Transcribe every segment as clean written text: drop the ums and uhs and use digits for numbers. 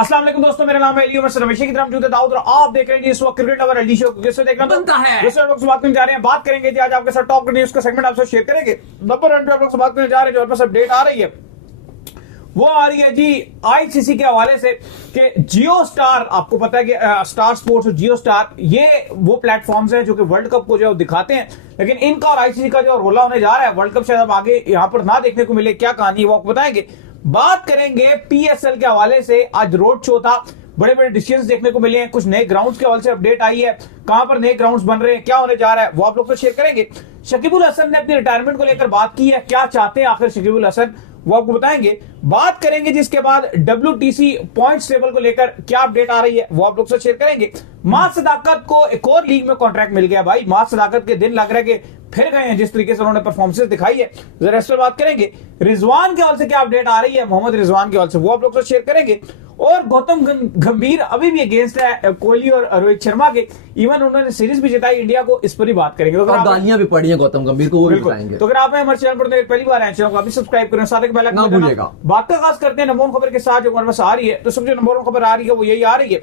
अस्सलाम वालेकुम दोस्तों, मेरा नाम है अली उमर रमेश की तरफ मौजूद है दाऊद और आप देख रहे हैं जी इस वक्त क्रिकेट अवर एलडी शो जिससे देखना बनता है। जिससे लोग बात करने जा रहे हैं। बात करेंगे जी आज आपके साथ टॉप न्यूज का सेगमेंट आपसे शेयर करेंगे। नंबर 1 पे आप लोग से बात करने जा रहे हैं, जो बस अपडेट आ रही है वो आ रही है जी आईसीसी के हवाले से कि जियो स्टार, आपको पता है कि स्टार स्पोर्ट्स और जियो स्टार ये वो प्लेटफॉर्म्स हैं जो कि वर्ल्ड कप को जो दिखाते हैं, लेकिन इनका और आईसीसी का जो रोला होने जा रहा है वर्ल्ड कप शायद अब आगे यहां पर ना देखने को मिले। क्या कहानी है वो आपको बताएंगे। बात करेंगे पीएसएल के हवाले से, आज रोड शो था, बड़े बड़े डिसीजंस देखने को मिले हैं, कुछ नए ग्राउंड्स के हवाले से अपडेट आई है, कहां पर नए ग्राउंड्स बन रहे हैं, क्या होने जा रहा है वो आप लोग तो शेयर करेंगे। शकीबुल हसन ने अपनी रिटायरमेंट को लेकर बात की है, क्या चाहते हैं आखिर शकीबुल हसन वो आपको बताएंगे। बात करेंगे जिसके बाद डब्ल्यूटीसी पॉइंट्स टेबल को लेकर क्या अपडेट आ रही है वो आप लोग से शेयर करेंगे। मां सदाकत को एक और लीग में कॉन्ट्रैक्ट मिल गया भाई, मां सदाकत के दिन लग रहा है कि फिर गए हैं जिस तरीके से उन्होंने परफॉर्मेंस दिखाई है। जरा इस पर बात करेंगे। रिजवान के हवाले से क्या अपडेट आ रही है, मोहम्मद रिजवान के हवाले से वो आप लोग से शेयर करेंगे। और गौतम गंभीर अभी भी अगेंस्ट है कोहली और रोहित शर्मा के, इवन उन्होंने सीरीज भी जिताई इंडिया को, इस पर ही बात करेंगे। तो गालियां भी पड़ी हैं गौतम गंभीर को, वो भी बताएंगे। तो अगर आप हमारे चैनल पर पहली बार आए, चैनल को अभी सब्सक्राइब करें, साथ ही बेल आइकन भूलिएगा। बात का खास करते हैं नंबर 1 खबर के साथ जो हमारे पास आ रही है। तो सबसे नंबर 1 खबर आ रही है वो यही आ रही है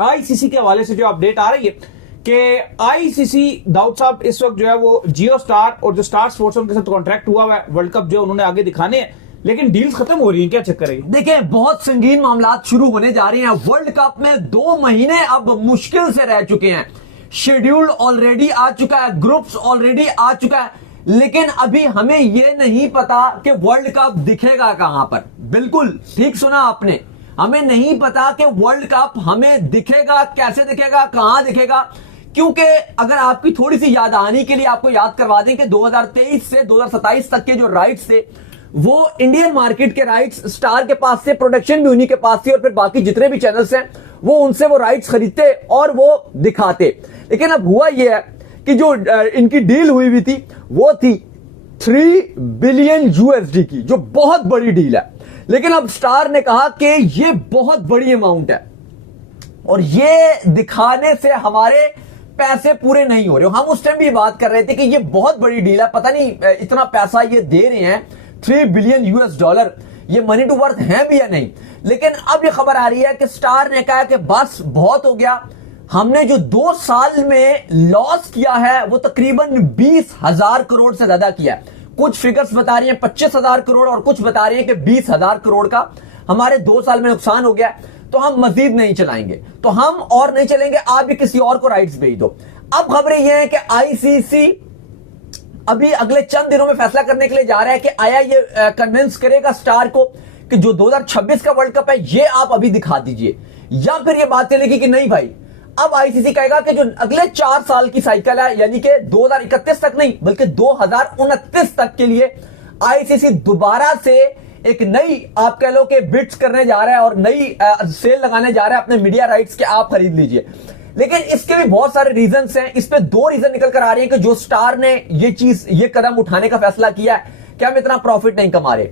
आईसीसी के हवाले से जो अपडेट आ रही है कि आईसीसी दाऊद साहब इस वक्त जो है वो जियो स्टार और जो स्टार स्पोर्ट्स उनके साथ कॉन्ट्रैक्ट हुआ हुआ है, वर्ल्ड कप जो उन्होंने आगे दिखाने हैं, लेकिन डील्स खत्म हो रही हैं। क्या चक्कर है? देखिए, बहुत संगीन मामला शुरू होने जा रहे हैं। वर्ल्ड कप में 2 महीने अब मुश्किल से रह चुके हैं। शेड्यूल ऑलरेडी आ चुका है, ग्रुप्स ऑलरेडी आ चुका है, लेकिन अभी हमें यह नहीं पता कि वर्ल्ड कप दिखेगा कहां पर। बिल्कुल ठीक सुना आपने, हमें नहीं पता कि वर्ल्ड कप हमें दिखेगा, कैसे दिखेगा, कहां दिखेगा। क्योंकि अगर आपकी थोड़ी सी याद आने के लिए आपको याद करवा दें कि 2023 से 2027 तक के जो राइट्स थे वो इंडियन मार्केट के राइट्स स्टार के पास से, प्रोडक्शन भी उन्हीं के पास थी और फिर बाकी जितने भी चैनल्स हैं वो उनसे वो राइट्स खरीदते और वो दिखाते। लेकिन अब हुआ ये है कि जो इनकी डील हुई हुई थी वो थी 3 बिलियन यूएसडी की, जो बहुत बड़ी डील है। लेकिन अब स्टार ने कहा कि ये बहुत बड़ी अमाउंट है और ये दिखाने से हमारे पैसे पूरे नहीं हो रहे। हम उस टाइम भी बात कर रहे थे कि ये बहुत बड़ी डील है, पता नहीं इतना पैसा ये दे रहे हैं, 3 बिलियन यूएस डॉलर, ये मनी टू वर्थ है भी या नहीं। लेकिन अब ये खबर आ रही है कि स्टार ने कहा कि बस बहुत हो गया, हमने जो 2 साल में लॉस किया है वो तकरीबन 20,000 करोड़ से ज्यादा किया है। कुछ फिगर्स बता रही हैं 25,000 करोड़ और कुछ बता रही हैं कि 20,000 करोड़ का हमारे 2 साल में नुकसान हो गया, तो हम मजीद नहीं चलाएंगे, तो हम और नहीं चलेंगे, आप भी किसी और को राइट्स भेज दो। अब खबरें यह है कि आईसीसी अभी अगले चंद दिनों में फैसला करने के लिए जा रहा है कि आया ये कन्विंस करेगा स्टार को कि जो 2026 का वर्ल्ड कप है ये आप अभी दिखा दीजिए, या फिर ये बात चलेगी कि नहीं भाई अब आईसीसी कहेगा कि जो अगले 4 साल की साइकिल है, यानी कि 2031 तक नहीं बल्कि 2029 तक के लिए आईसीसी दोबारा से एक नई, आप कह लो कि बिड्स करने जा रहा है और नई सेल लगाने जा रहा है अपने मीडिया राइट्स के, आप खरीद लीजिए। लेकिन इसके भी बहुत सारे रीजंस हैं, इस पे 2 रीजन निकल कर आ रही है कि जो स्टार ने ये कदम उठाने का फैसला किया है कि हम इतना प्रॉफिट नहीं कमा रहे।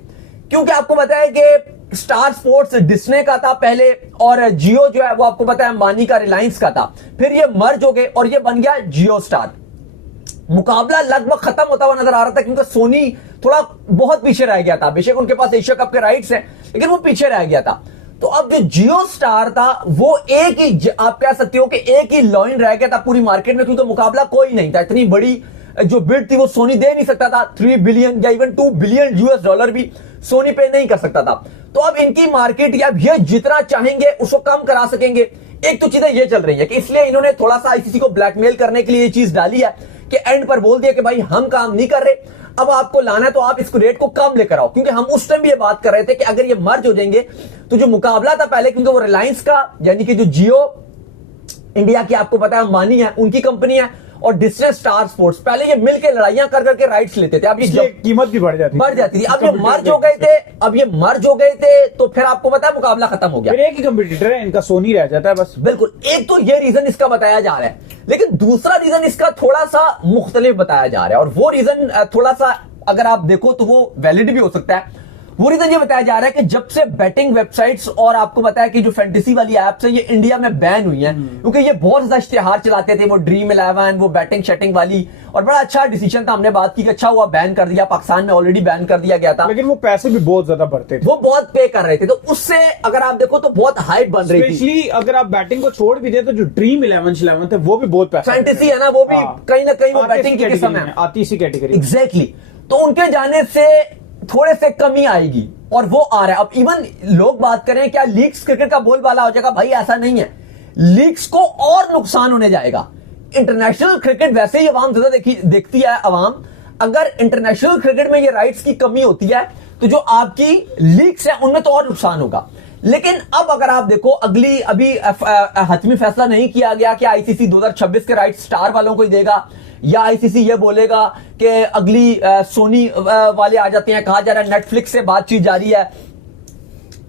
क्योंकि आपको पता है कि स्टार स्पोर्ट्स डिस्ने का था पहले और जियो जो है वो आपको पता है अंबानी का, रिलायंस का था, फिर ये मर्ज हो गए और ये बन गया जियो स्टार। मुकाबला लगभग खत्म होता हुआ नजर आ रहा था क्योंकि सोनी थोड़ा बहुत पीछे रह गया था। बेशक उनके पास एशिया कप के राइट्स हैं लेकिन वो पीछे रह गया था। तो अब जो जियो स्टार था वो एक ही, आप कह सकते हो कि एक ही लॉइन रह गया था पूरी मार्केट में, क्योंकि मुकाबला कोई नहीं था। इतनी बड़ी जो बिड थी वो सोनी दे नहीं सकता था, 3 बिलियन या इवन 2 बिलियन यूएस डॉलर भी सोनी पे नहीं कर सकता था। तो अब इनकी मार्केट या ये जितना चाहेंगे उसको कम करा सकेंगे। एक तो चीजें ये चल रही है कि इसलिए इन्होंने थोड़ा सा आईसीसी को ब्लैकमेल करने के लिए ये चीज डाली है कि एंड पर बोल दिया कि भाई हम काम नहीं कर रहे, अब आपको लाना है तो आप इस रेट को कम लेकर आओ। क्योंकि हम उस टाइम भी ये बात कर रहे थे कि अगर ये मर्ज हो जाएंगे तो जो मुकाबला था पहले, क्योंकि वो रिलायंस का यानी कि जो जियो इंडिया की आपको पता है अंबानी है उनकी कंपनी है और डिस्ने स्टार स्पोर्ट्स, पहले ये मिलकर लड़ाइयां कर करके राइट्स लेते थे। अब ये कीमत भी बढ़ जाती थी। अब ये मर्ज हो गए थे तो फिर आपको पता है मुकाबला खत्म हो गया, फिर एक ही कंपटीटर है इनका, सोनी रह जाता है बस। बिल्कुल, एक तो ये रीजन इसका बताया जा रहा है, लेकिन दूसरा रीजन इसका थोड़ा सा मुख्तलिफ बताया जा रहा है और वो रीजन थोड़ा सा अगर आप देखो तो वो वैलिड भी हो सकता है। वो रीजन ये बताया जा रहा है कि जब से बैटिंग वेबसाइट्स और आपको बताया कि जो फैंटेसी वाली एप्स है ये इंडिया में बैन हुई हैं, क्योंकि ये बहुत ज्यादा इश्तिहार चलाते थे, वो ड्रीम 11 वो बैटिंग शटिंग वाली, और बड़ा अच्छा डिसीजन था, हमने बात की कि अच्छा हुआ बैन कर दिया, पाकिस्तान में ऑलरेडी बैन कर दिया गया था, लेकिन वो पैसे भी बहुत ज्यादा बढ़ते थे, वो बहुत पे कर रहे थे, तो उससे अगर आप देखो तो बहुत हाइप बन रही थी। स्पेशली अगर आप बैटिंग को छोड़ भी दे तो जो ड्रीम 11 थे वो भी बहुत पैसा, फैंटेसी है ना, वो भी कहीं ना कहीं वो आती बैटिंग इसी की किस्म कैटेगरी है, में, आती इसी कैटेगरी। एग्जैक्टली। तो उनके जाने से थोड़े से कमी आएगी और वो आ रहा है। अब इवन लोग बात करें क्या लीग्स क्रिकेट का बोलबाला हो जाएगा, भाई ऐसा नहीं है, लीग्स को और नुकसान होने जाएगा। इंटरनेशनल क्रिकेट वैसे ही अवाम ज्यादा देखती है अवाम, अगर इंटरनेशनल क्रिकेट में ये राइट्स की कमी होती है तो जो आपकी लीग्स है उनमें तो और नुकसान होगा। लेकिन अब अगर आप देखो अभी हतमी फैसला नहीं किया गया कि आईसीसी 2026 के राइट्स स्टार वालों को ही देगा, या आईसीसी ये बोलेगा कि अगली सोनी वाले आ जाते हैं, कहा जा रहा है नेटफ्लिक्स से बातचीत जारी है,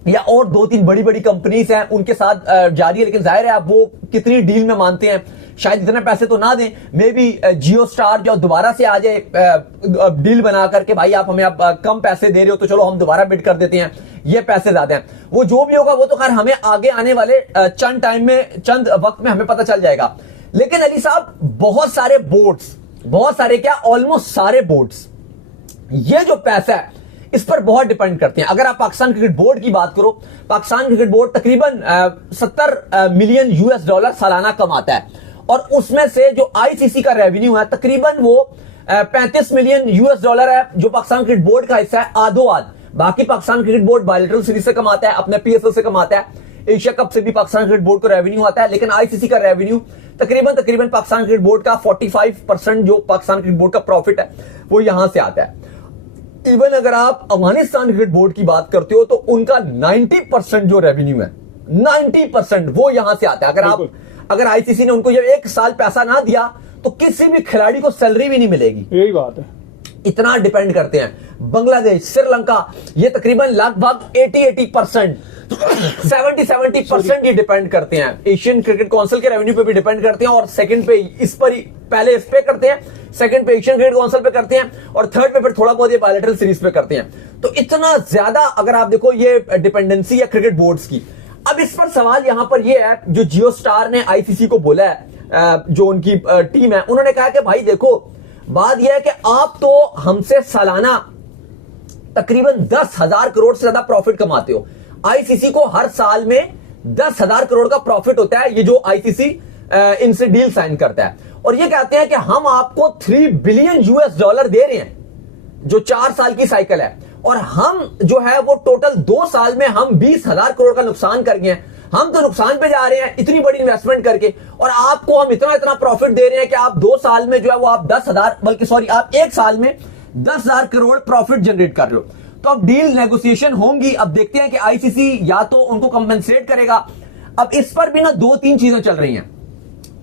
या और 2-3 बड़ी बड़ी कंपनीज हैं उनके साथ जारी है, लेकिन जाहिर है आप वो कितनी डील में मानते हैं, शायद इतने पैसे तो ना दें, मे बी जियो स्टार जो दोबारा से आ जाए डील बना करके, भाई आप हमें कम पैसे दे रहे हो तो चलो हम दोबारा बिड कर देते हैं, ये पैसे ज्यादा हैं। वो जो भी होगा वो तो खैर हमें आगे आने वाले चंद टाइम में, चंद वक्त में हमें पता चल जाएगा। लेकिन अली साहब बहुत सारे बोर्ड्स, बहुत सारे क्या ऑलमोस्ट सारे बोर्ड्स, ये जो पैसा है इस पर बहुत डिपेंड करते हैं। अगर आप पाकिस्तान क्रिकेट बोर्ड की बात करो, पाकिस्तान क्रिकेट बोर्ड तकरीबन 70 मिलियन यूएस डॉलर सालाना कमाता है, और उसमें से जो आईसीसी का रेवेन्यू है तकरीबन वो 35 मिलियन यूएस डॉलर है, जो पाकिस्तान क्रिकेट बोर्ड का हिस्सा है, आधो आध। बाकी Pakistan cricket board bilateral series से कमाता है, अपने पीएसएल से कमाता है, एशिया कप से भी पाकिस्तान क्रिकेट बोर्ड को रेवेन्यू आता है, लेकिन आईसीसी का रेवेन्यू तकरीबन पाकिस्तान क्रिकेट बोर्ड का 45% जो पाकिस्तान क्रिकेट बोर्ड का प्रॉफिट है वो यहां से आता है। इवन अगर आप अफगानिस्तान क्रिकेट बोर्ड की बात करते हो तो उनका 90% जो रेवेन्यू है, 90% वो यहां से आता है। अगर आईसीसी ने उनको ये 1 साल पैसा ना दिया तो किसी भी खिलाड़ी को सैलरी भी नहीं मिलेगी। यही बात है, इतना डिपेंड करते हैं। बांग्लादेश, श्रीलंका, ये तकरीबन लगभग 80% 70% ये डिपेंड करते हैं, एशियन क्रिकेट काउंसिल के रेवेन्यू पे भी डिपेंड करते हैं, और सेकंड पे इस पर ही, पहले इस पे करते हैं, सेकंड पे एशियन क्रिकेट काउंसिल पे करते हैं, और थर्ड पे फिर थोड़ा बहुत ये बायलैटरल सीरीज पे करते हैं। तो इतना ज्यादा अगर आप देखो ये डिपेंडेंसी है क्रिकेट बोर्ड्स की। अब इस पर सवाल यहां पर ये है, जो जियो स्टार ने आईसीसी को बोला है, जो उनकी टीम है, उन्होंने कहा कि भाई देखो बात यह है कि आप तो हमसे सालाना तकरीबन 10,000 करोड़ से ज्यादा प्रॉफिट कमाते हो। आईसीसी को हर साल में 10,000 करोड़ का प्रॉफिट होता है, ये जो आईसीसी इनसे डील साइन करता है, और ये कहते हैं कि हम आपको 3 बिलियन यूएस डॉलर दे रहे हैं, जो 4 साल की साइकिल है, और हम जो है वो टोटल 2 साल में हम 20,000 करोड़ का नुकसान कर गए हैं। हम तो नुकसान पे जा रहे हैं इतनी बड़ी इन्वेस्टमेंट करके, और आपको हम इतना प्रॉफिट दे रहे हैं कि आप 2 साल में जो है वो आप 10,000, बल्कि सॉरी आप 1 साल में 10,000 करोड़ प्रॉफिट जनरेट कर लो। तो अब डील नेगोशिएशन होंगी, अब देखते हैं कि आईसीसी या तो उनको कंपेंसेट करेगा। अब इस पर भी ना 2-3 चीजें चल रही हैं।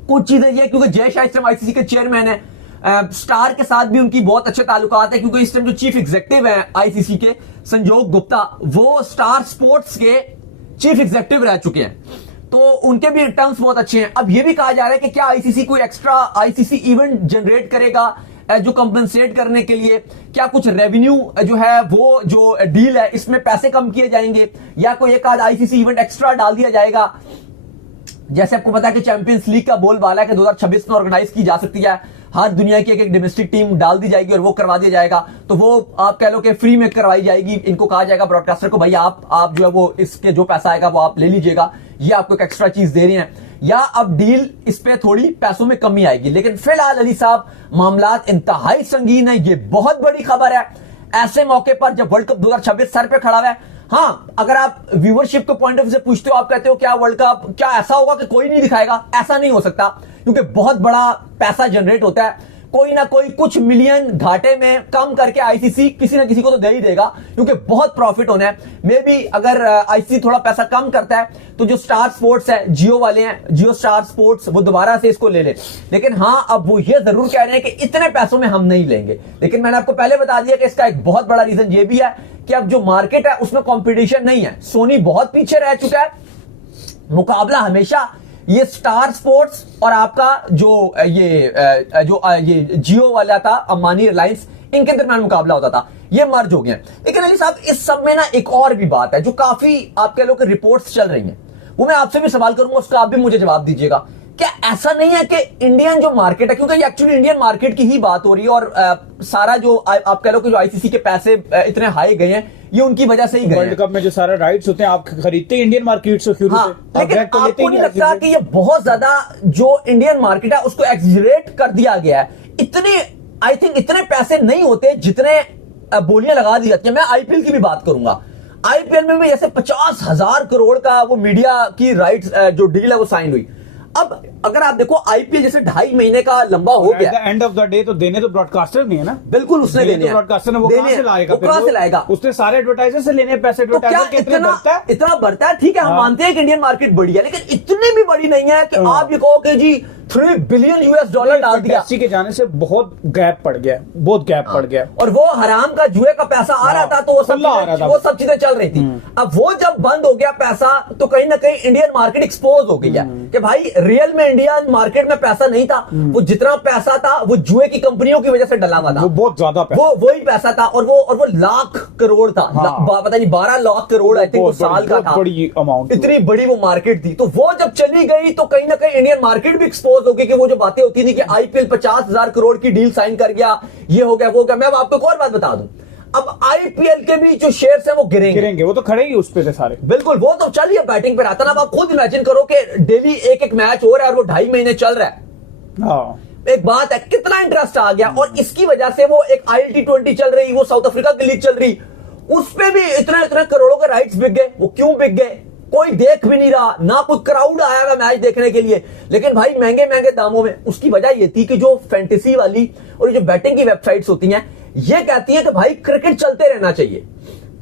कुछ चीजें ये, क्योंकि जय शाह इस टाइम आईसीसी के चेयरमैन है, स्टार के साथ भी उनकी बहुत अच्छे ताल्लुकात है, क्योंकि इस टाइम जो चीफ एग्जीक्यूटिव है आईसीसी के, संजोग गुप्ता, वो स्टार स्पोर्ट्स के चीफ एग्जीक्यूटिव रह चुके हैं, तो उनके भी टर्म्स बहुत अच्छे हैं। अब ये भी कहा जा रहा है कि क्या आईसीसी कोई एक्स्ट्रा आईसीसी इवेंट जनरेट करेगा जो कंपनसेट करने के लिए, क्या कुछ रेवेन्यू जो है वो जो डील है इसमें पैसे कम किए जाएंगे, या कोई एक आध आईसीसी इवेंट एक्स्ट्रा डाल दिया जाएगा। जैसे आपको पता है कि चैंपियंस लीग का बोलबाला है कि 2026 में ऑर्गेनाइज की जा सकती है, हर दुनिया की एक डोमेस्टिक टीम डाल दी जाएगी और वो करवा दिया जाएगा, तो वो आप कह लो कि फ्री में करवाई जाएगी। इनको कहा जाएगा ब्रॉडकास्टर को, भाई आप जो है वो इसके जो पैसा आएगा वो आप ले लीजिएगा, ये आपको एक एक्स्ट्रा चीज दे रहे हैं, या अब डील इस पे थोड़ी पैसों में कमी आएगी। लेकिन फिलहाल अली साहब मामलात इंतहाई संगीन है, ये बहुत बड़ी खबर है ऐसे मौके पर जब वर्ल्ड कप 2026 सर पे खड़ा हुआ है। हाँ, अगर आप व्यूवरशिप के पॉइंट ऑफ व्यू से पूछते हो, आप कहते हो क्या वर्ल्ड कप, क्या ऐसा होगा कि कोई नहीं दिखाएगा? ऐसा नहीं हो सकता, क्योंकि बहुत बड़ा पैसा जनरेट होता है, कोई ना कोई कुछ मिलियन घाटे में कम करके आईसीसी किसी ना किसी को तो दे ही देगा, क्योंकि बहुत प्रॉफिट होना है। मे बी अगर आईसीसी थोड़ा पैसा कम करता है तो जो स्टार स्पोर्ट्स है, जियो वाले हैं, जियो स्टार स्पोर्ट्स, वो दोबारा से इसको ले ले। लेकिन हाँ, अब वो ये जरूर कह रहे हैं कि इतने पैसों में हम नहीं लेंगे। लेकिन मैंने आपको पहले बता दिया कि इसका एक बहुत बड़ा रीजन ये भी है कि अब जो मार्केट है उसमें कंपटीशन नहीं है, सोनी बहुत पीछे रह चुका है, मुकाबला हमेशा ये स्टार स्पोर्ट्स और आपका जो ये जियो वाला था, अंबानी रिलायंस, इनके दरमियान मुकाबला होता था, ये मर्ज हो गया। लेकिन अली साहब इस सब में ना एक और भी बात है जो काफी आप कह लो कि रिपोर्ट्स चल रही हैं, वो मैं आपसे भी सवाल करूंगा, उसका आप भी मुझे जवाब दीजिएगा। क्या ऐसा नहीं है कि इंडियन जो मार्केट है, क्योंकि एक्चुअली इंडियन मार्केट की ही बात हो रही है और सारा जो आप कह लो कि जो आईसीसी के पैसे इतने हाई गए हैं ये उनकी वजह से ही गए हैं। वर्ल्ड कप में जो सारे राइट्स होते हैं आप खरीदते हैं इंडियन मार्केट से शुरू हाँ, से, लेकिन तो आपको नहीं लगता कि ये बहुत ज्यादा जो इंडियन मार्केट है उसको एक्सजरेट कर दिया गया है? इतने आई थिंक इतने पैसे नहीं होते जितने बोलियां लगा दी जाती है। मैं आईपीएल की भी बात करूंगा, आईपीएल में भी जैसे 50,000 करोड़ का वो मीडिया की राइट्स जो डील है वो साइन हुई। अब अगर आप देखो आईपीएल जैसे 2.5 महीने का लंबा हो गया, एंड ऑफ द डे तो देने तो ब्रॉडकास्टर नहीं है ना, बिल्कुल उसने देने तो ब्रॉडकास्टर ने वो कहां से लाएगा, वो कहां से लाएगा? उसने सारे एडवर्टाइजर से लेने पैसे, तो क्या एडवर्टाइजर इतना बढ़ता है? ठीक है, हम मानते हैं कि इंडियन मार्केट बड़ी है, लेकिन इतनी भी बड़ी नहीं है कि आप ये कहो कि जी $3 बिलियन डाल दिया। फैंटेसी के जाने से बहुत गैप पड़ गया, बहुत गैप पड़ गया, और वो हराम का जुए का पैसा आ रहा था तो वो सब चीजें चल रही थी। अब वो जब बंद हो गया पैसा तो कहीं ना कहीं इंडियन मार्केट एक्सपोज हो गई है कि भाई रियल में इंडियन मार्केट में पैसा नहीं था, वो जितना पैसा था वो जुए की कंपनियों की वजह से डला हुआ था, वो बहुत ज्यादा पैसा, वो वही पैसा था और वो लाख करोड़ था, पता नहीं 12 लाख करोड़ आई थिंक वो साल का था, बड़ी अमाउंट, इतनी बड़ी वो मार्केट थी। तो वो जब चली गई तो कहीं ना कहीं इंडियन मार्केट भी एक्सपोज हो गई कि वो जो बातें होती थी कि आईपीएल 50,000 करोड़ की डील साइन कर गया, ये हो गया वो हो गया। मैं आपको एक और बात बता दूं, अब आईपीएल के भी जो शेयर्स हैं वो गिरेंगे, वो तो खड़े ही उस पे थे सारे, बिल्कुल, वो तो चल ही बैटिंग पे रहता ना। आप खुद इमेजिन करो कि डेली एक मैच हो रहा है और वो 2.5 महीने चल रहा है। हाँ, एक बात है, कितना इंटरेस्ट आ गया और इसकी वजह से वो एक ILT20 चल रही, वो साउथ अफ्रीका की लीग चल रही, उस पे भी इतना इतना करोड़ों के राइट्स बिक गए। वो क्यों बिक गए? कोई देख भी नहीं रहा, ना कोई क्राउड आया हुआ मैच देखने के लिए, लेकिन भाई महंगे महंगे दामों में। उसकी वजह ये थी कि जो फैंटेसी वाली और जो बैटिंग की वेबसाइट्स होती हैं ये कहती हैं कि भाई क्रिकेट चलते रहना चाहिए,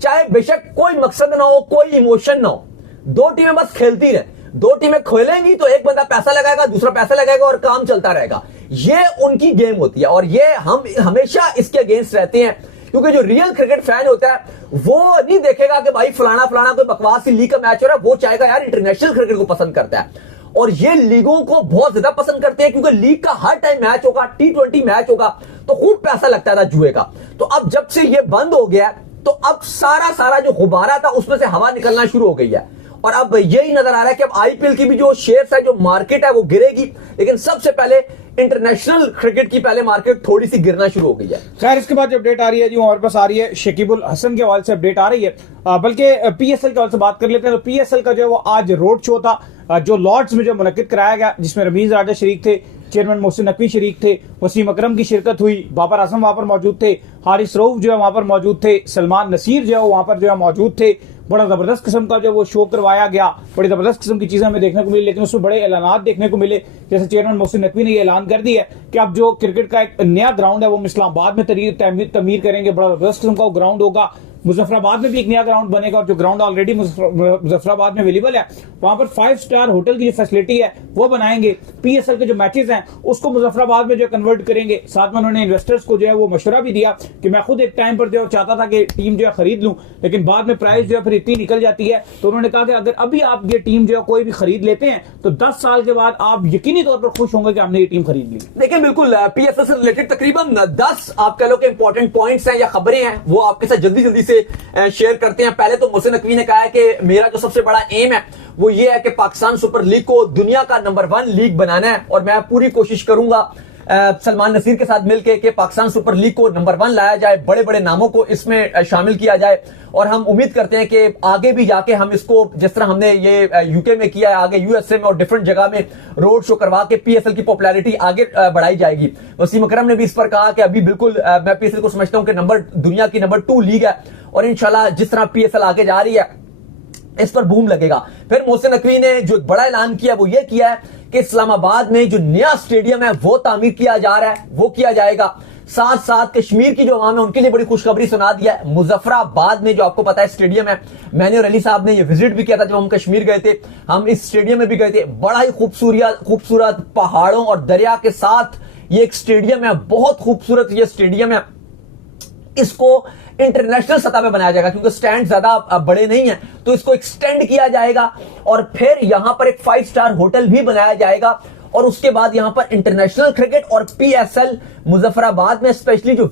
चाहे बेशक कोई मकसद ना हो, कोई इमोशन ना हो, दो टीमें बस खेलती रहे, दो टीमें खेलेंगी तो एक बंदा पैसा लगाएगा, दूसरा पैसा लगाएगा और काम चलता रहेगा। ये उनकी गेम होती है और ये हम हमेशा इसके अगेंस्ट रहते हैं, क्योंकि जो रियल क्रिकेट फैन होता है वो नहीं देखेगा कि भाई फलाना फलाना कोई बकवास सी लीग का मैच हो रहा है, वो चाहेगा यार इंटरनेशनल क्रिकेट को पसंद करता है। और ये लीगों को बहुत ज्यादा पसंद करते हैं क्योंकि लीग का हर टाइम मैच होगा, T20 मैच होगा तो खूब पैसा लगता था जुए का। तो अब जब से ये बंद हो गया तो अब सारा जो गुब्बारा था उसमें से हवा निकलना शुरू हो गई है और अब यही नजर आ रहा है कि अब आईपीएल की भी जो शेयर्स है, जो मार्केट है वो गिरेगी। लेकिन सबसे पहले इंटरनेशनल क्रिकेट की पहले मार्केट थोड़ी सी गिरना शुरू हो गई है। खैर इसके बाद जो अपडेट आ रही है जी हमारे पास आ रही है शकीबुल हसन के हवाले से अपडेट आ रही है, बल्कि पीएसएल के हवाले से बात कर लेते हैं। तो पीएसएल का जो है वो आज रोड शो था जो लॉर्ड्स में जो मुनक्किद कराया गया, जिसमें रमीज राजा शरीक थे, चेयरमैन मोहसिन नकवी शरीक थे, वसीम अकरम की शिरकत हुई, बाबर आजम वहां पर मौजूद थे, हारिस रऊफ जो है वहां पर मौजूद थे, सलमान नसीर जो है वहां पर जो है मौजूद थे। बड़ा जबरदस्त किस्म का जो वो शो करवाया गया, बड़ी जबरदस्त किस्म की चीजें हमें देखने को मिली, लेकिन उसमें बड़े ऐलानात देखने को मिले। जैसे चेयरमैन मोहसिन नकवी ने ये ऐलान कर दिया कि अब जो क्रिकेट का एक नया ग्राउंड है वो इस्लामाबाद में तमीर करेंगे, बड़ा जबरदस्त किस्म का वो ग्राउंड होगा। मुजफ्फराबाद में भी एक नया ग्राउंड बनेगा और जो ग्राउंड ऑलरेडी मुजफ्फराबाद में अवेलेबल है वहां पर 5 स्टार होटल की जो फैसिलिटी है वो बनाएंगे। पीएसएल के जो मैचेस हैं उसको मुजफ्फराबाद में जो कन्वर्ट करेंगे। साथ में उन्होंने इन्वेस्टर्स को जो है वो मशवरा भी दिया कि मैं खुद एक टाइम पर जो चाहता था कि टीम जो है खरीद लूं, लेकिन बाद में प्राइस जो है फिर इतनी निकल जाती है, तो उन्होंने कहा कि अगर अभी आप ये टीम जो है कोई भी खरीद लेते हैं तो 10 साल के बाद आप यकीनी तौर पर खुश होंगे कि हमने ये टीम खरीद ली। देखिए बिल्कुल पीएसएल से रिलेटेड तकरीबन 10 आप कह लो कि इंपॉर्टेंट पॉइंट्स हैं या खबरें हैं वो आपके साथ जल्दी से शेयर करते हैं। पहले तो मोहसिन नकवी ने कहा है कि मेरा जो सबसे बड़ा एम है वो ये है कि पाकिस्तान सुपर लीग को दुनिया का नंबर 1 लीग बनाना है और मैं पूरी कोशिश करूंगा सलमान नसीर के साथ मिलकर कि पाकिस्तान सुपर लीग को नंबर 1 लाया जाए, बड़े बड़े नामों को इसमें शामिल किया जाए और हम उम्मीद करते हैं कि आगे भी जाके हम इसको जिस तरह हमने ये यूके में किया है, आगे यूएसए में और डिफरेंट जगह में रोड शो करवा के पीएसएल की पॉपुलैरिटी आगे बढ़ाई जाएगी। वसीम अकरम ने भी इस पर कहा कि अभी बिल्कुल मैं पीएसएल को समझता हूं कि दुनिया की नंबर 2 लीग है और इंशाल्लाह जिस तरह पीएसएल आगे जा रही है इस पर बूम लगेगा। फिर मोहसिन नकवी ने जो एक बड़ा ऐलान किया वो ये किया है कि इस्लामाबाद में जो नया स्टेडियम है वो तामीर किया जा रहा है, वो किया जाएगा। साथ साथ कश्मीर की जो आवाम है उनके लिए बड़ी खुशखबरी सुना दिया है। मुजफ्फराबाद में जो आपको पता है स्टेडियम है, मैंने और अली साहब ने ये विजिट भी किया था जब हम कश्मीर गए थे, हम इस स्टेडियम में भी गए थे। बड़ा ही खूबसूरत पहाड़ों और दरिया के साथ ये एक स्टेडियम है, बहुत खूबसूरत ये स्टेडियम है। इसको इंटरनेशनल सतह पे बनाया जाएगा क्योंकि स्टैंड ज्यादा बड़े नहीं है, तो इसको एक्सटेंड किया जाएगा और फिर यहां पर एक 5 स्टार होटल भी बनाया जाएगा और उसके बाद यहां पर इंटरनेशनल क्रिकेट और पीएसएल मुजफ्फराबाद में स्पेशली जो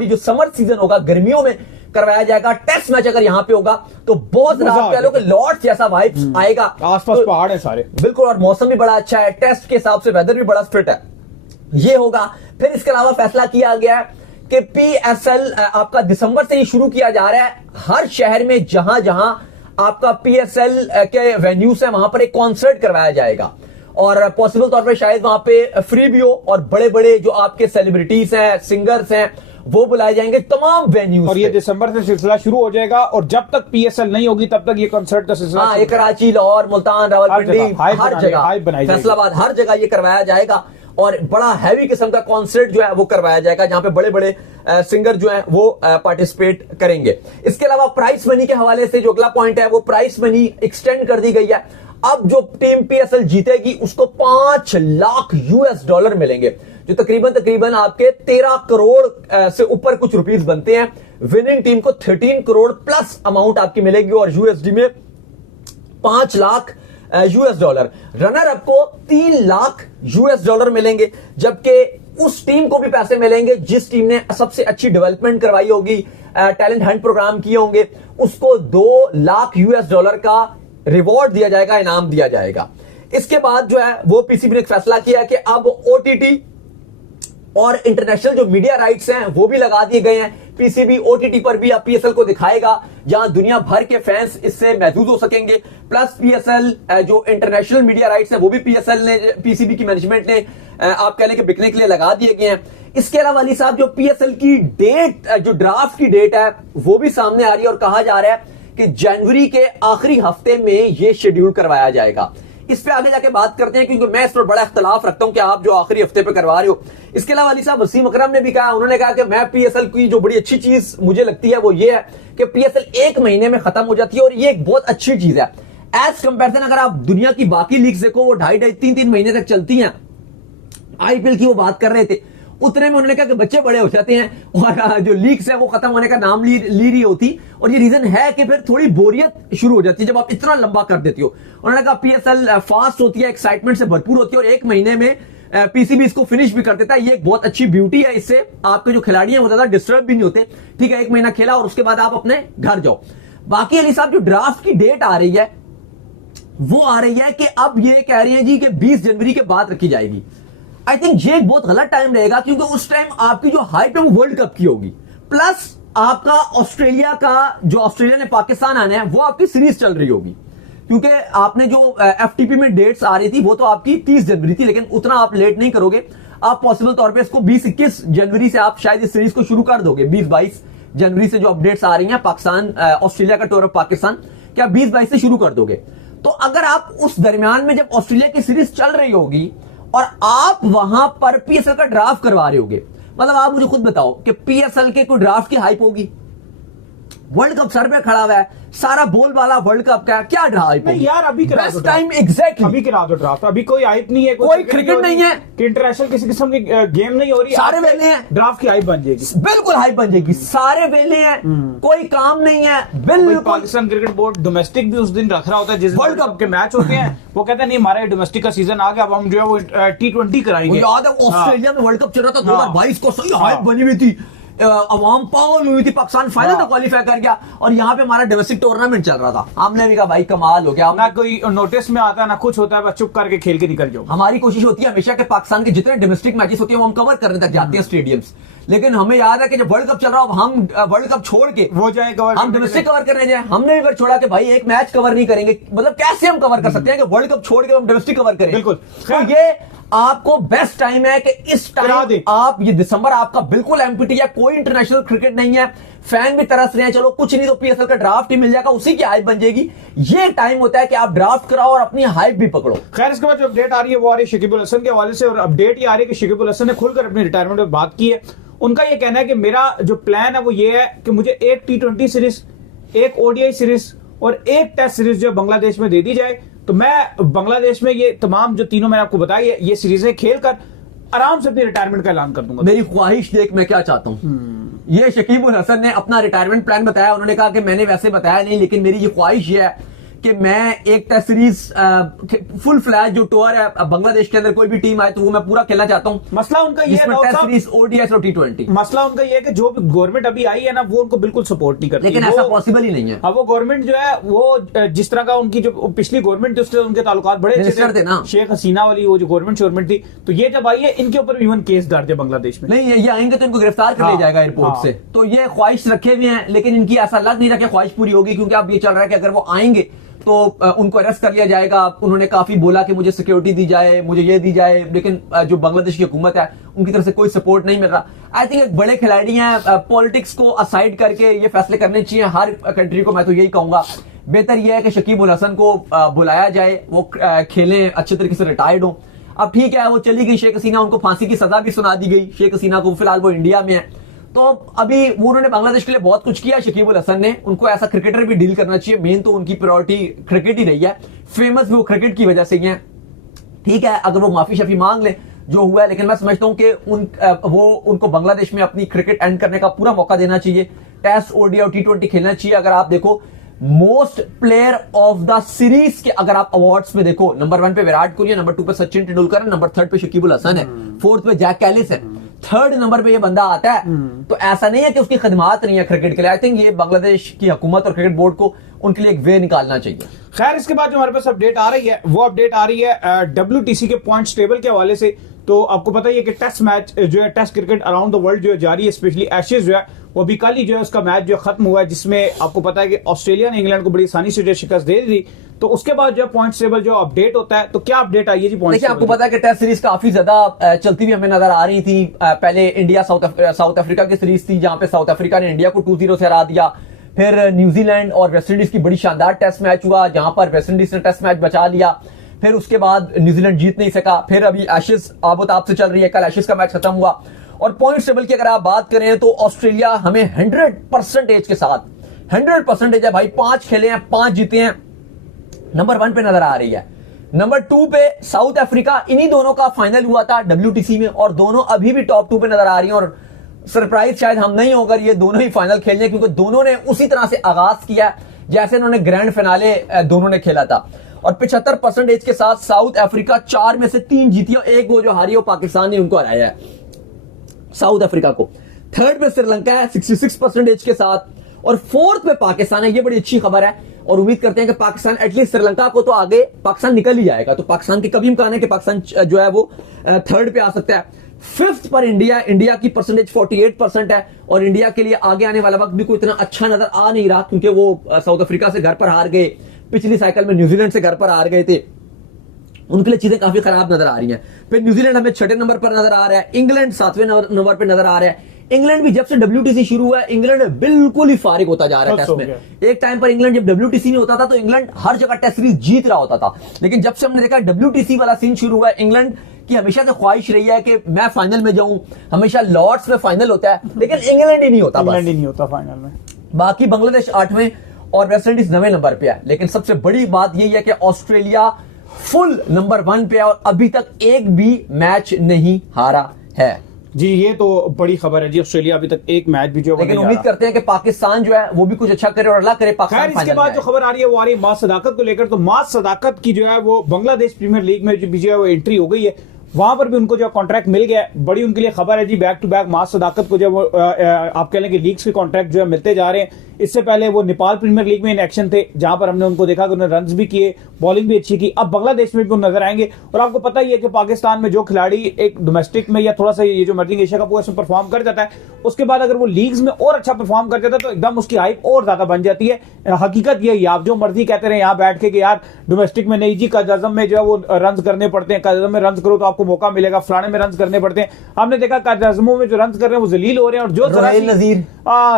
जो समर सीजन होगा, गर्मियों में करवाया जाएगा। टेस्ट मैच अगर यहां पे होगा तो बहुत आप कह लो कि लॉर्ड्स जैसा वाइब्स आएगा। आसपास पहाड़ है सारे, बिल्कुल, और मौसम भी बड़ा अच्छा है, टेस्ट के हिसाब से वेदर भी बड़ा फिट है, ये होगा। फिर इसके अलावा फैसला किया गया है कि पीएसएल आपका दिसंबर से ही शुरू किया जा रहा है। हर शहर में जहां जहां आपका पीएसएल के वेन्यूज है वहां पर एक कॉन्सर्ट करवाया जाएगा और पॉसिबल तौर पे शायद वहां पे फ्री भी हो और बड़े बड़े जो आपके सेलिब्रिटीज हैं, सिंगर्स हैं, वो बुलाए जाएंगे तमाम वेन्यूज। और ये दिसंबर से सिलसिला शुरू हो जाएगा और जब तक पीएसएल नहीं होगी तब तक ये कॉन्सर्ट का सिलसिला ये कराची, लाहौर, मुल्तान, रावलपिंडी, हर जगह, फैसलाबाद, हर जगह ये करवाया जाएगा और बड़ा हैवी किस्म का कॉन्सर्ट जो है वो करवाया जाएगा जहां पे बड़े बड़े सिंगर जो है वो पार्टिसिपेट करेंगे। इसके अलावा प्राइस मनी के हवाले से जो अगला पॉइंट है वो प्राइस मनी एक्सटेंड कर दी गई है। अब जो टीम पीएसएल जीतेगी उसको 5 लाख US$ मिलेंगे, जो तकरीबन आपके 13 करोड़ से ऊपर कुछ रुपीस बनते हैं। विनिंग टीम को 13 करोड़ प्लस अमाउंट आपकी मिलेगी और यूएसडी में 5 लाख US$। रनर अप को 3 लाख US$ मिलेंगे, जबकि उस टीम को भी पैसे मिलेंगे जिस टीम ने सबसे अच्छी डेवलपमेंट करवाई होगी, टैलेंट हंट प्रोग्राम किए होंगे, उसको 2 लाख US$ का रिवॉर्ड दिया जाएगा, इनाम दिया जाएगा। इसके बाद जो है वो पीसीबी ने एक फैसला किया कि अब ओटीटी और इंटरनेशनल जो मीडिया राइट्स हैं वो भी लगा दिए गए हैं। पीसीबी ओटीटी पर भी अब पीएसएल को दिखाएगा जहां दुनिया भर के फैंस इससे महसूस हो सकेंगे। प्लस पीएसएल जो इंटरनेशनल मीडिया राइट्स हैं वो भी पीसीबी की मैनेजमेंट ने आप कह लें कि बिकने के लिए लगा दिए गए हैं। इसके अलावा अली साहब जो पीएसएल की डेट, जो ड्राफ्ट की डेट है वो भी सामने आ रही है और कहा जा रहा है कि जनवरी के आखिरी हफ्ते में यह शेड्यूल करवाया जाएगा। इस पे आगे जाके बात करते हैं क्योंकि मैं इस पर बड़ा इख्तलाफ रखता हूं कि आप जो आखिरी हफ्ते पे करवा रहे हो। इसके अलावा अली साहब वसीम अकरम ने भी कहा, उन्होंने कहा कि मैं पीएसएल की जो बड़ी अच्छी चीज मुझे लगती है वो ये है कि पीएसएल 1 महीने में खत्म हो जाती है और ये एक बहुत अच्छी चीज है एज कंपेरिजन। अगर आप दुनिया की बाकी लीग्स देखो वो 2.5-3 महीने तक चलती हैं। आईपीएल की वो बात कर रहे थे, उतने में उन्होंने कहा कि बच्चे बड़े हो जाते हैं और जो लीग्स है वो खत्म होने का नाम ली रही होती, और ये रीजन है कि फिर थोड़ी बोरियत शुरू हो जाती है जब आप इतना लंबा कर देती हो। उन्होंने कहा पीएसएल फास्ट होती है, एक्साइटमेंट से भरपूर होती है और 1 महीने में पीसीबी इसको फिनिश भी कर देता है। ये एक बहुत अच्छी ब्यूटी है, इससे आपके जो खिलाड़ी हैं वो ज्यादा डिस्टर्ब भी नहीं होते। ठीक है, 1 महीना खेला और उसके बाद आप अपने घर जाओ। बाकी अली साहब जो ड्राफ्ट की डेट आ रही है वो आ रही है कि अब ये कह रही है जी कि 20 जनवरी के बाद रखी जाएगी। आई थिंक ये एक बहुत गलत टाइम रहेगा क्योंकि उस टाइम आपकी जो हाइप है वो वर्ल्ड कप की होगी, प्लस आपका ऑस्ट्रेलिया का जो ऑस्ट्रेलिया ने पाकिस्तान आना है वो आपकी सीरीज चल रही होगी। क्योंकि आपने जो एफटीपी में डेट्स आ रही थी वो तो आपकी 30 जनवरी थी, लेकिन उतना आप लेट नहीं करोगे। आप पॉसिबल तौर पे इसको 20-21 जनवरी से आप शायद इस सीरीज को शुरू कर दोगे। 20-22 जनवरी से जो अपडेट्स आ रही हैं पाकिस्तान ऑस्ट्रेलिया का टूर ऑफ पाकिस्तान, क्या 20-22 से शुरू कर दोगे? तो अगर आप उस दरमियान में जब ऑस्ट्रेलिया की सीरीज चल रही होगी और आप वहां पर पीएसएल का ड्राफ्ट करवा रहे होगे, मतलब आप मुझे खुद बताओ कि पीएसएल के कोई ड्राफ्ट की हाइप होगी? वर्ल्ड कप सर पे खड़ा हुआ है, सारा बोलबाला वर्ल्ड कप का, क्या ड्राफ्ट नहीं यार, अभी बेस्ट टाइम एग्जैक्टली अभी करा दो ड्राफ्ट। अभी कोई हाइप नहीं है, कोई क्रिकेट नहीं है, इंटरनेशनल किसी किस्म की गेम नहीं हो रही, सारे वेले हैं, ड्राफ्ट की हाइप बन जाएगी, बिल्कुल हाइप बन जाएगी। सारे वेले हैं, कोई काम नहीं है, बिल्कुल। पाकिस्तान क्रिकेट बोर्ड डोमेस्टिक भी उस दिन रख रहा होता है जिस वर्ल्ड कप के मैच होते हैं, वो कहते हैं नहीं हमारा डोमेस्टिक का सीजन आ गया, अब हम जो है वो T20 कराएंगे। याद है ऑस्ट्रेलिया में वर्ल्ड कप चल रहा था 2022 को, सही हाइप बनी हुई थी, अवाम पागल हुई थी, पाकिस्तान फाइनल तक क्वालिफाई कर गया और यहाँ पे हमारा डोमेस्टिक टूर्नामेंट चल रहा था। हमने भी कहा भाई कमाल हो गया, ना कोई नोटिस में आता है ना कुछ होता है, बस चुप करके खेल के निकल जाओ। हमारी कोशिश होती है हमेशा कि पाकिस्तान के जितने डोमेस्टिक मैचेस होते हैं वो हम कवर करने तक जाते हैं स्टेडियम्स, लेकिन हमें याद है कि जब वर्ल्ड कप चल रहा हो हम वर्ल्ड कप छोड़ के वो जाए कवर, हम डोमेस्टिक कवर करने जाए। हमने भी फिर छोड़ा कि भाई एक मैच कवर नहीं करेंगे, मतलब कैसे हम कवर कर सकते हैं कि वर्ल्ड कप छोड़ के हम डोमेस्टिक कवर करें? बिल्कुल। तो ये आपको बेस्ट टाइम है कि इस टाइम आप, ये दिसंबर आपका बिल्कुल एम्प्टी है, कोई इंटरनेशनल क्रिकेट नहीं है, फैन भी तरस रहे हैं, चलो कुछ नहीं तो पीएसएल का ड्राफ्ट ही मिल जाएगा, उसी की हाइप बन जाएगी। ये टाइम होता है कि आप ड्राफ्ट कराओ और अपनी हाइप भी पकड़ो। खैर इसके बाद जो अपडेट आ रही है वो आ रही है शकीब अल हसन के हवाले से, और अपडेट ये आ रही है कि शकीब अल हसन ने खुलकर अपनी रिटायरमेंट में बात की है। उनका ये कहना है कि मेरा जो प्लान है वो ये है कि मुझे एक T20 सीरीज, एक ओडीआई सीरीज और एक टेस्ट सीरीज जो बांग्लादेश में दे दी जाए, तो मैं बांग्लादेश में ये तमाम जो तीनों मैंने आपको बताई है ये सीरीजें खेलकर आराम से अपनी रिटायरमेंट का ऐलान कर दूंगा। मेरी ख्वाहिश देख मैं क्या चाहता हूं, ये शकीब उल हसन ने अपना रिटायरमेंट प्लान बताया। उन्होंने कहा कि मैंने वैसे बताया नहीं, लेकिन मेरी ये ख्वाहिश ये है कि मैं एक टेस्ट सीरीज फुल फ्लैश जो टूर है बांग्लादेश के अंदर कोई भी टीम आए तो वो मैं पूरा खेलना चाहता हूँ। मसला उनका ये है जिसमें टेस्ट सीरीज, ओडीआई और T20। मसला उनका ये है कि जो गवर्नमेंट अभी आई है ना वो उनको बिल्कुल सपोर्ट नहीं करती, लेकिन ऐसा पॉसिबल ही नहीं है। अब वो गवर्नमेंट जो है वो जिस तरह का उनकी जो पिछली गवर्नमेंट थी उससे उनके ताल्लुकात बड़े अच्छे थे ना, शेख हसीना वाली वो जो गवर्नमेंट थी, तो ये जब आई है इनके ऊपर इवन केस डालते बांग्लादेश में। नहीं, ये आएंगे तो इनको गिरफ्तार कर लिया जाएगा एयरपोर्ट से। तो ये ख्वाहिश रखे हुए हैं, लेकिन इनकी ऐसा लग नहीं रहा कि ख्वाहिश पूरी होगी, क्योंकि अब ये चल रहा है कि अगर वो आएंगे तो उनको अरेस्ट कर लिया जाएगा। उन्होंने काफी बोला कि मुझे सिक्योरिटी दी जाए, मुझे ये दी जाए, लेकिन जो बांग्लादेश की हुकूमत है उनकी तरफ से कोई सपोर्ट नहीं मिल रहा। आई थिंक एक बड़े खिलाड़ी हैं, पॉलिटिक्स को असाइड करके ये फैसले करने चाहिए हर कंट्री को। मैं तो यही कहूंगा बेहतर यह है कि शकीब उल हसन को बुलाया जाए, वो खेलें, अच्छे तरीके से रिटायर्ड हो। अब ठीक है, वो चली गई शेख हसीना, उनको फांसी की सजा भी सुना दी गई शेख हसीना को, फिलहाल वो इंडिया में है। तो अभी वो उन्होंने बांग्लादेश के लिए बहुत कुछ किया शकीब उल हसन ने, उनको ऐसा क्रिकेटर भी डील करना चाहिए। मेन तो उनकी प्रायोरिटी क्रिकेट ही रही है, फेमस भी वो क्रिकेट की वजह से ही है। ठीक है, अगर वो माफी शफी मांग ले जो हुआ है, लेकिन मैं समझता हूं कि वो उनको बांग्लादेश में अपनी क्रिकेट एंड करने का पूरा मौका देना चाहिए। टेस्ट, ओडीआई और T20 खेलना चाहिए। अगर आप देखो most player of the series के अगर आप अवार्ड्स में देखो, नंबर 1 पे विराट कोहली है, नंबर 2 पे सचिन तेंदुलकर है, नंबर 3 पे शकीब उल हसन है, 4th पे जैक कैलिस है, 3rd नंबर पे ये बंदा आता है। तो ऐसा नहीं है कि उसकी खिदमात नहीं है क्रिकेट के लिए। आई थिंक ये बांग्लादेश की हुकूमत और क्रिकेट बोर्ड को उनके लिए एक वे निकालना चाहिए। खैर, इसके बाद जो हमारे पास अपडेट आ रही है वो अपडेट आ रही है WTC के पॉइंट्स टेबल के हवाले से। तो आपको पता ही है कि टेस्ट मैच जो है, test cricket around the world जो है जारी है, स्पेशली एशेज जो है वो अभी कल ही जो है उसका मैच जो खत्म हुआ है, जिसमें आपको पता है कि ऑस्ट्रेलिया ने इंग्लैंड को बड़ी आसानी से जो शिकस्त दे दी। तो उसके बाद जो है पॉइंट्स टेबल जो अपडेट होता है, तो क्या अपडेट आई है जी पॉइंट्स टेबल? आपको पता है कि टेस्ट सीरीज काफी ज्यादा चलती हुई हमें नजर आ रही थी। पहले इंडिया साउथ अफ्रीका की सीरीज थी, जहां पे साउथ अफ्रीका ने इंडिया को 2-0 से हरा दिया। फिर न्यूजीलैंड और वेस्ट इंडीज की बड़ी शानदार टेस्ट मैच हुआ, जहां पर वेस्ट इंडीज ने टेस्ट मैच बचा लिया। फिर उसके बाद न्यूजीलैंड जीत नहीं सका। फिर अभी एशेज आबोताब से चल रही है, कल एशेज का मैच खत्म हुआ। और पॉइंट्स टेबल की अगर आप बात करें तो ऑस्ट्रेलिया हमें 100% के साथ 100% है भाई, 5 खेले हैं, 5 जीते हैं, नंबर 1 पे नजर आ रही है। नंबर 2 पे साउथ अफ्रीका, इन्हीं दोनों का फाइनल हुआ था WTC में, और दोनों अभी भी टॉप 2 पे नजर आ रही हैं। और सरप्राइज शायद हम नहीं होगा ये दोनों ही फाइनल खेल रहे, क्योंकि दोनों ने उसी तरह से आगाज किया जैसे उन्होंने ग्रैंड फिनाले दोनों ने खेला था। और 75% के साथ साउथ अफ्रीका 4 में से 3 जीती और 1 वो जो हारी वो पाकिस्तान ने उनको हराया है, साउथ अफ्रीका को। 3rd पे श्रीलंका है 66% के साथ, और 4th पे पाकिस्तान है। ये बड़ी अच्छी खबर है, और उम्मीद करते हैं कि पाकिस्तान एटलीस्ट श्रीलंका को तो आगे पाकिस्तान निकल ही जाएगा। तो पाकिस्तान की कभी इम्कान है कि पाकिस्तान जो है वो 3rd पे आ सकता है। 5th पर इंडिया की परसेंटेज 48% है, और इंडिया के लिए आगे आने वाला वक्त भी कोई इतना अच्छा नजर आ नहीं रहा, क्योंकि वो साउथ अफ्रीका से घर पर हार गए, पिछली साइकिल में न्यूजीलैंड से घर पर हार गए थे, उनके लिए चीजें काफी खराब नजर आ रही हैं। फिर न्यूजीलैंड हमें 6ठे नंबर पर नजर आ रहा है, इंग्लैंड 7वें नंबर पर नजर आ रहा है। इंग्लैंड भी जब से WTC शुरू हुआ है, इंग्लैंड बिल्कुल ही फारिग होता जा रहा है टेस्ट में। एक टाइम पर इंग्लैंड जब WTC नहीं होता था तो इंग्लैंड हर जगह टेस्ट सीरीज जीत रहा होता था, लेकिन जब से हमने देखा WTC वाला सीन शुरू हुआ है, इंग्लैंड की हमेशा से ख्वाहिश रही है कि मैं फाइनल में जाऊं। हमेशा लॉर्ड्स में फाइनल होता है, लेकिन इंग्लैंड ही नहीं होता, इंग्लैंड ही नहीं होता फाइनल में। बाकी बांग्लादेश 8वें और वेस्ट इंडीज 9वें नंबर पे है। लेकिन सबसे बड़ी बात यही है कि ऑस्ट्रेलिया फुल नंबर 1 पे है और अभी तक एक भी मैच नहीं हारा है। जी, ये तो बड़ी खबर है जी, ऑस्ट्रेलिया अभी तक एक मैच भी जो है, लेकिन उम्मीद करते हैं कि पाकिस्तान जो है वो भी कुछ अच्छा करे और अल्लाह करे पाकिस्तान। इसके बाद जो खबर आ रही है वो आ रही है माज सदाकत को लेकर। तो माज सदाकत की जो है वो बांग्लादेश प्रीमियर लीग में जो है वो एंट्री हो गई है, वहां पर भी उनको जो कॉन्ट्रैक्ट मिल गया है। बड़ी उनके लिए खबर है जी, बैक टू बैक माज सदाकत को जो आप कह लें कि लीग्स के कॉन्ट्रैक्ट जो है मिलते जा रहे हैं। इससे पहले वो नेपाल प्रीमियर लीग में इन एक्शन थे, जहां पर हमने उनको देखा कि उन्होंने रन्स भी किए, बॉलिंग भी अच्छी की। अब बांग्लादेश में भी नजर आएंगे। और आपको पता ही है कि पाकिस्तान में जो खिलाड़ी एक डोमेस्टिक में या थोड़ा सा ये जो मर्जिंग एशिया कप उसमें परफॉर्म कर जाता है, उसके बाद अगर वो लीग्स में और अच्छा परफॉर्म कर जाता है तो एकदम उसकी हाइप और ज्यादा बन जाती है। हकीकत यही, आप जो मर्जी कहते रहे यहाँ बैठ के कि यार डोमेस्टिक में नहीं जी, कायद-ए-आज़म में जो है वो रन करने पड़ते हैं, कायद-ए-आज़म में रन करो तो आपको मौका मिलेगा, फलाने में रन करने पड़ते हैं। हमने देखा कायद-ए-आज़मों में जो रन कर रहे हैं वो जलील हो रहे हैं, और जो रोहिल नजीर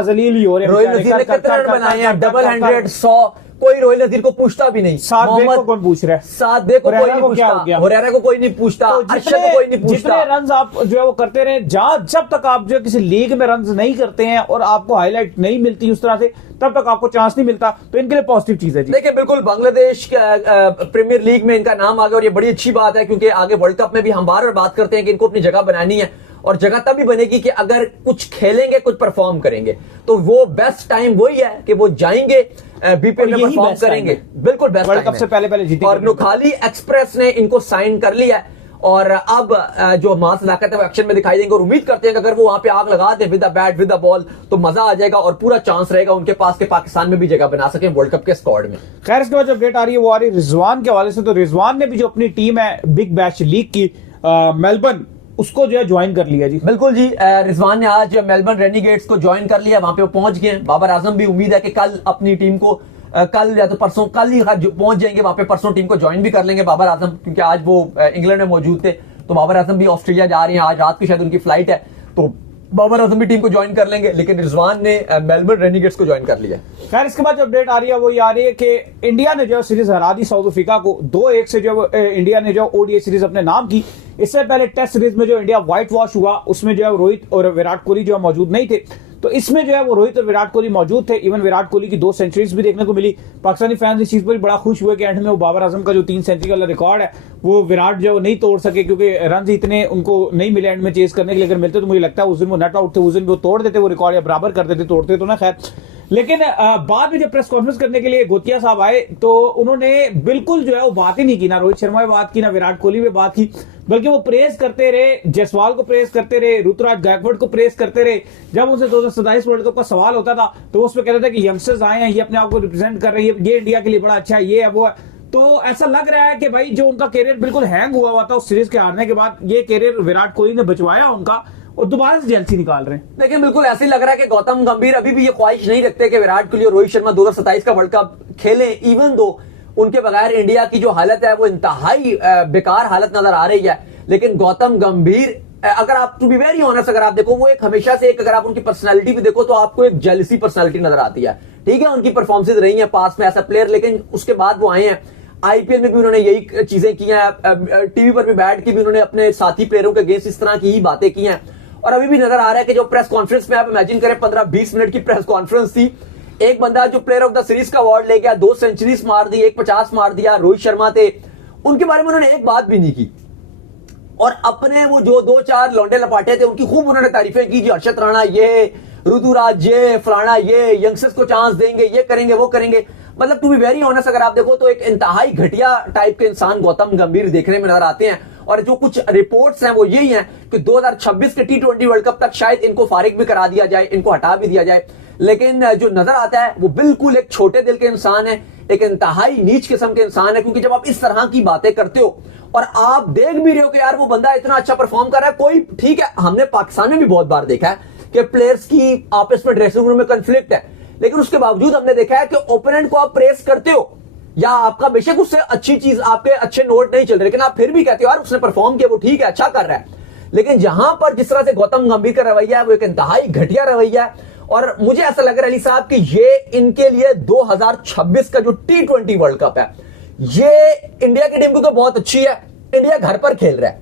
जलील ही हो रहे हैं। रोहिल नजीर ने कितने रन बनाए हैं? डबल 100 100, कोई रोहिल नजीर को पूछता भी नहीं। साथ को कौन पूछ रहा है? साथ को कोई नहीं पूछता, हुरैरा को कोई नहीं पूछता, अर्शद को कोई नहीं पूछता। जितने रन आप जो है वो करते रहे, जब तक आप जो किसी लीग में रन नहीं करते हैं और आपको हाईलाइट नहीं मिलती उस तरह से, तब तक आपको चांस नहीं मिलता। तो इनके लिए पॉजिटिव चीज है जी। देखिए, बिल्कुल बांग्लादेश प्रीमियर लीग में इनका नाम आ गया और ये बड़ी अच्छी बात है, क्योंकि आगे वर्ल्ड कप में भी हम बार बार बात करते हैं कि इनको अपनी जगह बनानी है। और जगह तभी बनेगी कि अगर कुछ खेलेंगे, कुछ परफॉर्म करेंगे। तो वो बेस्ट टाइम वही है कि वो जाएंगे बीपीएल में परफॉर्म करेंगे। बिल्कुल बेस्ट वर्ल्ड कप से पहले जीते। और नोखाली एक्सप्रेस ने इनको साइन कर लिया है और अब जो मास ताकत है वो एक्शन में दिखाई देंगे और उम्मीद करते हैं कि अगर वो वहां पे आग लगा दें with the bat with the ball तो मजा आ जाएगा और पूरा चांस रहेगा उनके पास कि पाकिस्तान में भी जगह बना सके वर्ल्ड कप के स्क्वाड में। खैर इसके बाद जो अपडेट आ रही है वो आ रही है रिजवान के हवाले से। तो रिजवान ने भी जो अपनी टीम है बिग बैश लीग की मेलबर्न, उसको जो है ज्वाइन कर लिया जी। बिल्कुल जी, रिजवान ने आज मेलबर्न रेनिगेट्स को ज्वाइन कर लिया, वहां पे वो पहुंच गए। बाबर आजम भी उम्मीद है कि कल अपनी टीम को कल या तो परसों, कल ही पहुंच जाएंगे वहां पे, परसों टीम को ज्वाइन भी कर लेंगे बाबर आजम, क्योंकि आज वो इंग्लैंड में मौजूद थे। तो बाबर आजम भी ऑस्ट्रेलिया जा रही हैं, आज रात की शायद उनकी फ्लाइट है, तो बाबर आजम भी टीम को ज्वाइन कर लेंगे। लेकिन रिजवान ने मेलबर्न रेनिगेट्स को ज्वाइन कर लिया। खैर इसके बाद जो अपडेट आ रही है वो ये आ रही है कि इंडिया ने जो सीरीज हरा दी साउथ अफ्रीका को 2-1 से। जो इंडिया ने जो ओडीआई सीरीज अपने नाम की, इससे पहले टेस्ट सीरीज में जो इंडिया व्हाइट वॉश हुआ उसमें जो है रोहित और विराट कोहली जो है मौजूद नहीं थे। तो इसमें जो है वो रोहित और विराट कोहली मौजूद थे। इवन विराट कोहली की 2 सेंचुरीज भी देखने को मिली। पाकिस्तानी फैंस इस चीज पर भी बड़ा खुश हुए कि एंड में वो बाबर आजम का जो 3 सेंचुरी वाला रिकॉर्ड है वो विराट जो नहीं तोड़ सके, क्योंकि रन इतने उनको नहीं मिले एंड में चेज करने के लिए। अगर मिलते तो मुझे लगता है उस दिन वो नट आउट थे, उस दिन वो तोड़ देते वो रिकॉर्ड या बराबर कर देते, तोड़ते तो ना। खैर लेकिन बाद में जब प्रेस कॉन्फ्रेंस करने के लिए गोतिया साहब आए तो उन्होंने बिल्कुल जो है वो बात ही नहीं की, ना रोहित शर्मा पे बात की, ना विराट कोहली पे बात की, बल्कि वो प्रेस करते रहे, जायसवाल को प्रेस करते रहे, ऋतुराज गायकवाड़ को प्रेस करते रहे। जब उनसे 2027 वर्ल्ड कप का सवाल होता था तो उसमें कहते थे कि यंगस्टर्स आए हैं, ये अपने आप को रिप्रेजेंट कर रही है, ये इंडिया के लिए बड़ा अच्छा है, ये है वो है। तो ऐसा लग रहा है कि भाई जो उनका कैरियर बिल्कुल हैंग हुआ था उस सीरीज के हारने के बाद, ये कैरियर विराट कोहली ने बचवाया उनका और दोबारा से जेलसी निकाल रहे हैं। लेकिन बिल्कुल ऐसे ही लग रहा है कि गौतम गंभीर अभी भी ये ख्वाहिश नहीं रखते कि विराट कोहली और रोहित शर्मा 2027 का वर्ल्ड कप खेलें, इवन दो उनके बगैर इंडिया की जो हालत है वो इंतहाई बेकार हालत नजर आ रही है। लेकिन गौतम गंभीर, अगर आप टू बी वेरी ऑनेस्ट, अगर आप देखो वो एक हमेशा से एक, अगर आप उनकी पर्सनालिटी भी देखो तो आपको एक जेलसी पर्सनालिटी नजर आती है। ठीक है, उनकी परफॉर्मेंस रही है पास में एज अ प्लेयर, लेकिन उसके बाद वो आए हैं आईपीएल में भी उन्होंने यही चीजें की हैं, टीवी पर भी बैठ के भी उन्होंने अपने साथी प्लेयरों के अगेंस्ट इस तरह की ही बातें की हैं। और अभी भी नजर आ रहा है कि जो प्रेस कॉन्फ्रेंस में आप इमेजिन करें 15-20 मिनट की प्रेस कॉन्फ्रेंस थी, एक बंदा जो प्लेयर ऑफ द सीरीज का अवार्ड ले गया, 2 सेंचुरीज मार दी, 150 मार दिया, रोहित शर्मा थे, उनके बारे में उन्होंने एक बात भी नहीं की। और अपने वो जो 2-4 लौंडे लपाटे थे उनकी खूब उन्होंने तारीफें की, जी हर्षद राणा ये, ऋतुराज ये, फलाना ये, यंगस्टर्स को चांस देंगे, ये करेंगे वो करेंगे। मतलब टू बी वेरी ऑनेस्ट अगर आप देखो तो एक इंतहाई घटिया टाइप के इंसान गौतम गंभीर देखने में नजर आते हैं। और जो कुछ रिपोर्ट्स हैं वो यही हैं कि 2026 के T20 वर्ल्ड कप तक शायद इनको फारिग भी करा दिया जाए, इनको हटा भी दिया जाए। लेकिन जो नजर आता है वो बिल्कुल एक छोटे दिल के इंसान है, एक इंतहाई नीच किस्म के इंसान है। क्योंकि जब आप इस तरह की बातें करते हो और आप देख भी रहे हो कि यार वो बंदा इतना अच्छा परफॉर्म कर रहा है, कोई ठीक है, हमने पाकिस्तान में भी बहुत बार देखा है कि प्लेयर्स की आपस में ड्रेसिंग रूम में कंफ्लिक्ट है, लेकिन उसके बावजूद हमने देखा है कि ओपोनेंट को आप प्रेस करते हो या आपका बेशक उससे अच्छी चीज, आपके अच्छे नोट नहीं चल रहे, लेकिन आप फिर भी कहते हो यार उसने परफॉर्म किया, वो ठीक है, अच्छा कर रहा है। लेकिन जहां पर जिस तरह से गौतम गंभीर का रवैया है वो एक इंतहाई घटिया रवैया है। और मुझे ऐसा लग रहा है अली साहब कि ये इनके लिए 2026 का जो T20 वर्ल्ड कप है, ये इंडिया की टीम को बहुत अच्छी है, इंडिया घर पर खेल रहा है,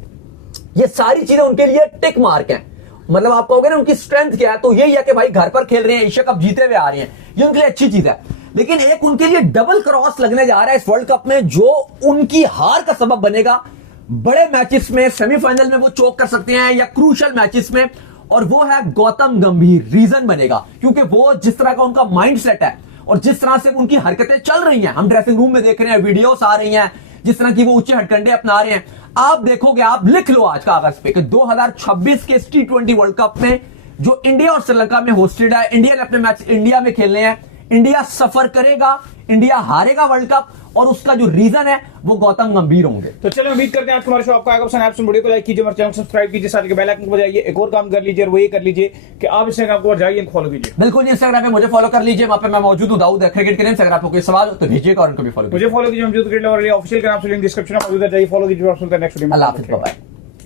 ये सारी चीजें उनके लिए टिक मार्क है। मतलब आप कहोगे ना उनकी स्ट्रेंथ क्या है, तो यही है कि भाई घर पर खेल रहे हैं, एशिया कप जीते हुए आ रहे हैं, ये उनके लिए अच्छी चीज है। लेकिन एक उनके लिए डबल क्रॉस लगने जा रहा है इस वर्ल्ड कप में, जो उनकी हार का सबब बनेगा। बड़े मैचेस में, सेमीफाइनल में वो चोक कर सकते हैं या क्रूशियल मैचेस में, और वो है गौतम गंभीर रीजन बनेगा। क्योंकि वो जिस तरह का उनका माइंड सेट है और जिस तरह से उनकी हरकतें चल रही हैं, हम ड्रेसिंग रूम में देख रहे हैं, वीडियोस आ रही हैं, जिस तरह की वो ऊंचे हथकंडे अपना रहे हैं, आप देखोगे, आप लिख लो आज कागज पे कि 2026 के T20 वर्ल्ड कप में जो इंडिया और श्रीलंका में होस्टेड है, इंडिया ने अपने मैच इंडिया में खेलने हैं, इंडिया सफर करेगा, इंडिया हारेगा वर्ल्ड कप, और उसका जो रीजन है वो गौतम गंभीर होंगे। तो चलो उम्मीद करते हैं आज हमारे शो आपको आएगा पसंद। आप वीडियो को लाइक कीजिए, हमारे चैनल सब्सक्राइब कीजिए, साथ ही बेल आइकन को बजाइए। एक और काम कर लीजिए और वो ये कर लीजिए कि आप इंस्टाग्राम को जाइए, फॉलो कीजिए। बिल्कुल, इंस्टाग्राम पे मुझे फॉलो कर लीजिए, वहां पे मैं मौजूद हूं, दाऊद क्रिकेट के नाम से। अगर आपको कोई सवाल हो तो भेजिएगा और उनको भी फॉलो कीजिए। मुझे फॉलो कीजिए, मौजूद क्रिकेट लवर ऑफिशियल का नाम से लिंक डिस्क्रिप्शन में मौजूद है, जाइए फॉलो कीजिए। नेक्स्ट वीडियो में अल्लाह हाफिज़, बाय।